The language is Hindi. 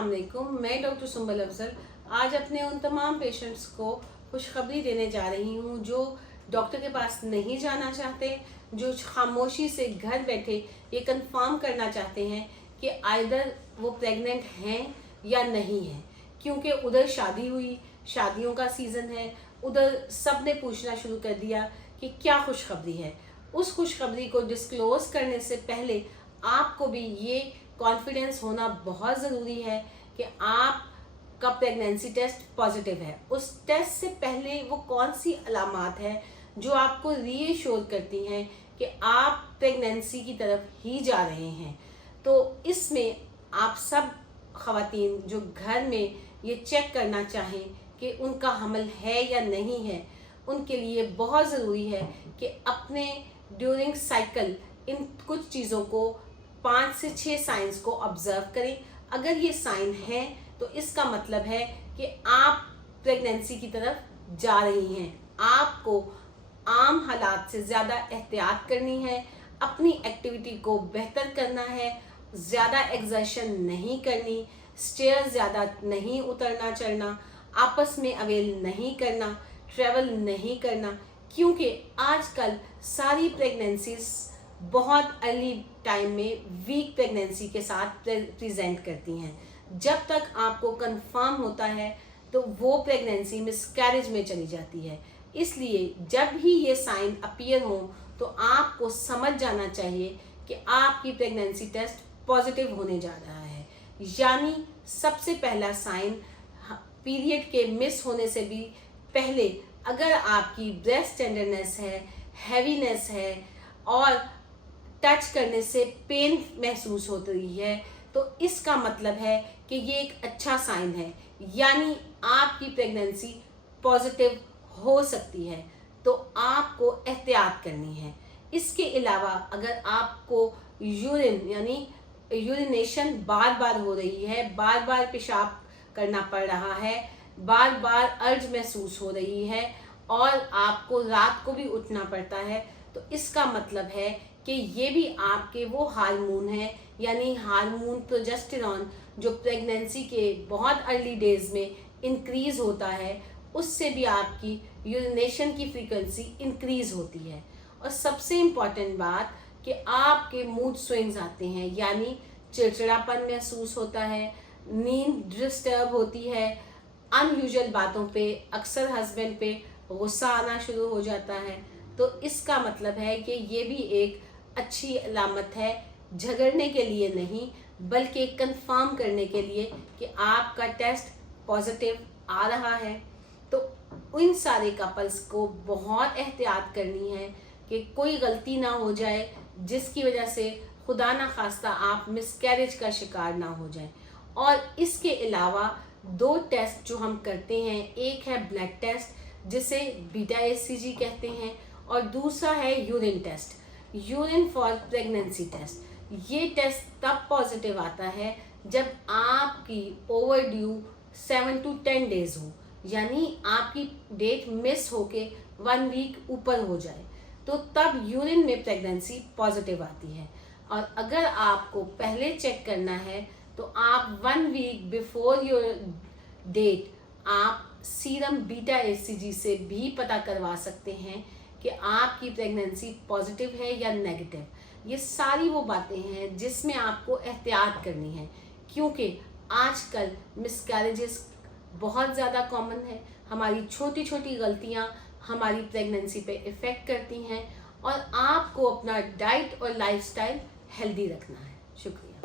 अस्सलाम वालेकुम। मैं डॉक्टर सुंबल अफजल आज अपने उन तमाम पेशेंट्स को खुशखबरी देने जा रही हूँ जो डॉक्टर के पास नहीं जाना चाहते, जो खामोशी से घर बैठे ये कंफर्म करना चाहते हैं कि आइदर वो प्रेग्नेंट हैं या नहीं हैं। क्योंकि उधर शादी हुई, शादियों का सीज़न है, उधर सब ने पूछना शुरू कर दिया कि क्या खुशखबरी है। उस खुशखबरी को डिस्क्लोज करने से पहले आपको भी ये कॉन्फिडेंस होना बहुत ज़रूरी है कि आपका प्रेगनेंसी टेस्ट पॉजिटिव है। उस टेस्ट से पहले वो कौन सी अलामात है जो आपको रीएश्योर करती हैं कि आप प्रेगनेंसी की तरफ ही जा रहे हैं। तो इसमें आप सब ख़वातीन जो घर में ये चेक करना चाहें कि उनका हमल है या नहीं है, उनके लिए बहुत ज़रूरी है कि अपने ड्यूरिंग साइकिल इन कुछ चीज़ों को 5 से 6 साइंस को ऑब्ज़र्व करें। अगर ये साइन है तो इसका मतलब है कि आप प्रेगनेंसी की तरफ जा रही हैं। आपको आम हालात से ज़्यादा एहतियात करनी है, अपनी एक्टिविटी को बेहतर करना है, ज़्यादा एक्सर्शन नहीं करनी, स्टेयर ज़्यादा नहीं उतरना चढ़ना, आपस में अवेल नहीं करना, ट्रैवल नहीं करना। क्योंकि आजकल सारी प्रेगनेंसीज बहुत अर्ली टाइम में वीक प्रेगनेंसी के साथ प्रेजेंट करती हैं। जब तक आपको कंफर्म होता है तो वो प्रेगनेंसी मिसकैरेज में चली जाती है। इसलिए जब भी ये साइन अपीयर हो तो आपको समझ जाना चाहिए कि आपकी प्रेगनेंसी टेस्ट पॉजिटिव होने जा रहा है। यानी सबसे पहला साइन पीरियड के मिस होने से भी पहले अगर आपकी ब्रेस्ट टेंडरनेस है, हैवीनेस है और टच करने से पेन महसूस हो रही है, तो इसका मतलब है कि ये एक अच्छा साइन है, यानी आपकी प्रेगनेंसी पॉजिटिव हो सकती है। तो आपको एहतियात करनी है। इसके अलावा अगर आपको यूरिन यानी यूरिनेशन बार बार हो रही है, बार बार पेशाब करना पड़ रहा है, बार बार अर्ज महसूस हो रही है और आपको रात को भी उठना पड़ता है, तो इसका मतलब है कि ये भी आपके वो हार्मोन है, यानी हार्मोन प्रोजेस्टेरॉन जो प्रेगनेंसी के बहुत अर्ली डेज में इंक्रीज़ होता है, उससे भी आपकी यूरिनेशन की फ्रीक्वेंसी इंक्रीज़ होती है। और सबसे इम्पॉर्टेंट बात कि आपके मूड स्विंग्स आते हैं, यानी चिड़चिड़ापन महसूस होता है, नींद डिस्टर्ब होती है, अनयूजुअल बातों पे अक्सर हस्बैंड पे गुस्सा आना शुरू हो जाता है। तो इसका मतलब है कि ये भी एक अच्छी अलामत है, झगड़ने के लिए नहीं बल्कि कंफर्म करने के लिए कि आपका टेस्ट पॉजिटिव आ रहा है। तो इन सारे कपल्स को बहुत एहतियात करनी है कि कोई गलती ना हो जाए जिसकी वजह से खुदा ना खास्ता आप मिसकैरेज का शिकार ना हो जाए। और इसके अलावा 2 टेस्ट जो हम करते हैं, एक है ब्लड टेस्ट जिसे बीटा एचसीजी कहते हैं और दूसरा है urine test, urine for pregnancy test. ये टेस्ट तब पॉजिटिव आता है जब आपकी ओवरड्यू 7 to 10 डेज हो, यानी आपकी डेट मिस होके 1 वीक ऊपर हो जाए, तो तब यूरिन में प्रेगनेंसी पॉजिटिव आती है। और अगर आपको पहले चेक करना है तो आप 1 वीक बिफोर योर डेट आप सीरम बीटा एचसीजी से भी पता करवा सकते हैं कि आपकी प्रेगनेंसी पॉजिटिव है या नेगेटिव। ये सारी वो बातें हैं जिसमें आपको एहतियात करनी है, क्योंकि आजकल मिसकैरेजेस बहुत ज़्यादा कॉमन है। हमारी छोटी छोटी गलतियाँ हमारी प्रेगनेंसी पे इफ़ेक्ट करती हैं और आपको अपना डाइट और लाइफस्टाइल हेल्दी रखना है। शुक्रिया।